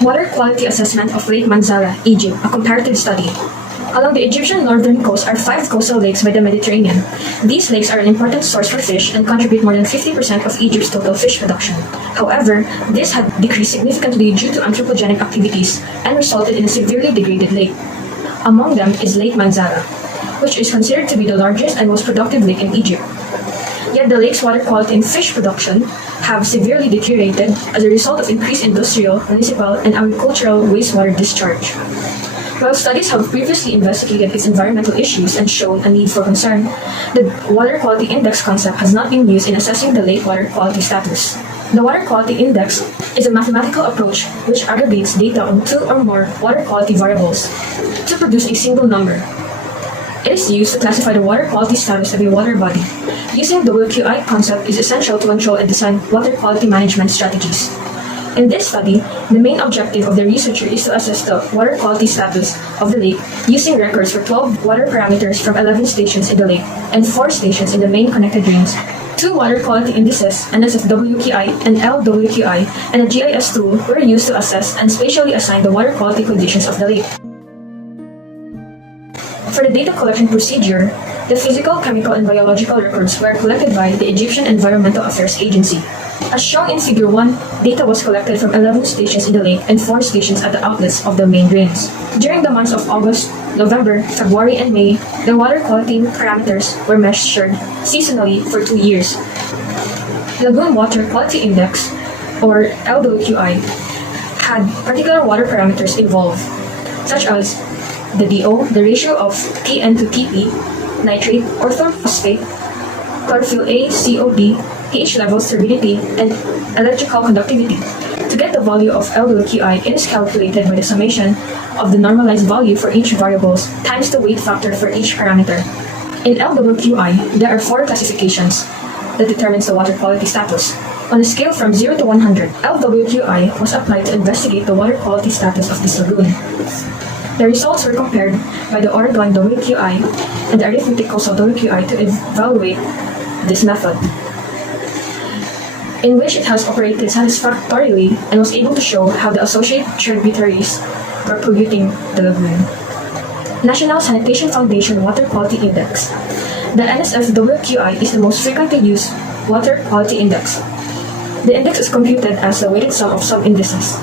Water Quality Assessment of Lake Manzala, Egypt, a comparative study. Along the Egyptian northern coast are 5 coastal lakes by the Mediterranean. These lakes are an important source for fish and contribute more than 50% of Egypt's total fish production. However, this had decreased significantly due to anthropogenic activities and resulted in a severely degraded lake. Among them is Lake Manzala, which is considered to be the largest and most productive lake in Egypt. Yet the lake's water quality and fish production have severely deteriorated as a result of increased industrial, municipal, and agricultural wastewater discharge. While studies have previously investigated its environmental issues and shown a need for concern, the Water Quality Index concept has not been used in assessing the lake water quality status. The Water Quality Index is a mathematical approach which aggregates data on 2 or more water quality variables to produce a single number. It is used to classify the water quality status of a water body. Using the WQI concept is essential to control and design water quality management strategies. In this study, the main objective of the researcher is to assess the water quality status of the lake using records for 12 water parameters from 11 stations in the lake and 4 stations in the main connected drains. 2 water quality indices, NSF-WQI and L-WQI, and a GIS tool were used to assess and spatially assign the water quality conditions of the lake. For the data collection procedure, the physical, chemical, and biological records were collected by the Egyptian Environmental Affairs Agency. As shown in Figure 1, data was collected from 11 stations in the lake and 4 stations at the outlets of the main drains. During the months of August, November, February, and May, the water quality parameters were measured seasonally for 2 years. Lagoon Water Quality Index, or L-WQI, had particular water parameters involved, such as the DO, the ratio of TN to TP, nitrate, orthophosphate, chlorophyll A, COD, pH levels, turbidity, and electrical conductivity. To get the value of L-WQI, it is calculated by the summation of the normalized value for each variable times the weight factor for each parameter. In L-WQI, there are 4 classifications that determines the water quality status. On a scale from 0 to 100, L-WQI was applied to investigate the water quality status of this lagoon. The results were compared by the Oregon WQI and the Arithmetic Coastal WQI to evaluate this method, in which it has operated satisfactorily and was able to show how the associated tributaries were polluting the lagoon. National Sanitation Foundation Water Quality Index. The NSF-WQI is the most frequently used water quality index. The index is computed as the weighted sum of sub-indices.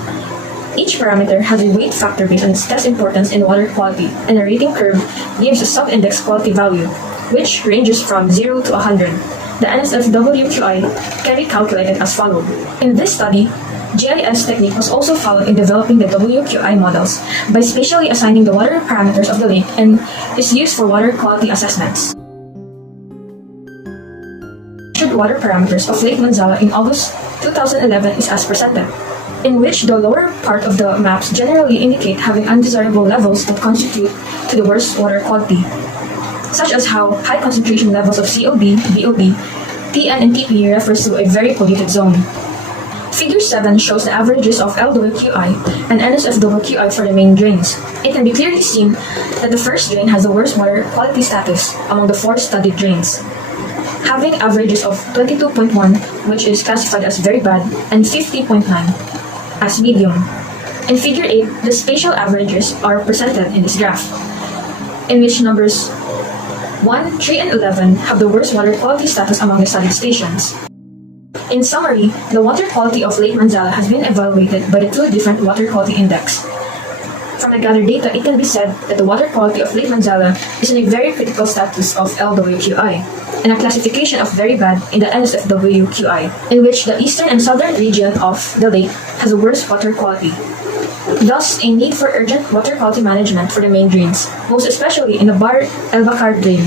Each parameter has a weight factor based on its test importance in water quality, and a rating curve gives a sub-index quality value, which ranges from 0 to 100. The NSF-WQI can be calculated as follows. In this study, GIS technique was also followed in developing the WQI models by spatially assigning the water parameters of the lake and is used for water quality assessments. Water parameters of Lake Manzala in August 2011 is as presented, in which the lower part of the maps generally indicate having undesirable levels that constitute to the worst water quality, such as how high concentration levels of COD, BOD, TN, and TP refers to a very polluted zone. Figure 7 shows the averages of L-WQI and NSF-WQI for the main drains. It can be clearly seen that the first drain has the worst water quality status among the 4 studied drains, having averages of 22.1, which is classified as very bad, and 50.9 as medium. In Figure 8, the spatial averages are presented in this graph, in which numbers 1, 3, and 11 have the worst water quality status among the studied stations. In summary, the water quality of Lake Manzala has been evaluated by the 2 different water quality index. From the gathered data, it can be said that the water quality of Lake Manzala is in a very critical status of L-WQI, and a classification of very bad in the NSF-WQI, in which the eastern and southern region of the lake has the worst water quality. Thus, a need for urgent water quality management for the main drains, most especially in the Bahr el-Bakar drain.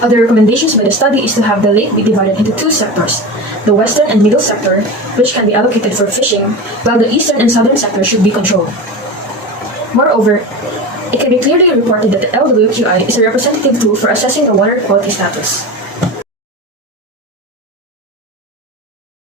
Other recommendations by the study is to have the lake be divided into 2 sectors, the western and middle sector, which can be allocated for fishing, while the eastern and southern sector should be controlled. Moreover, it can be clearly reported that the L-WQI is a representative tool for assessing the water quality status.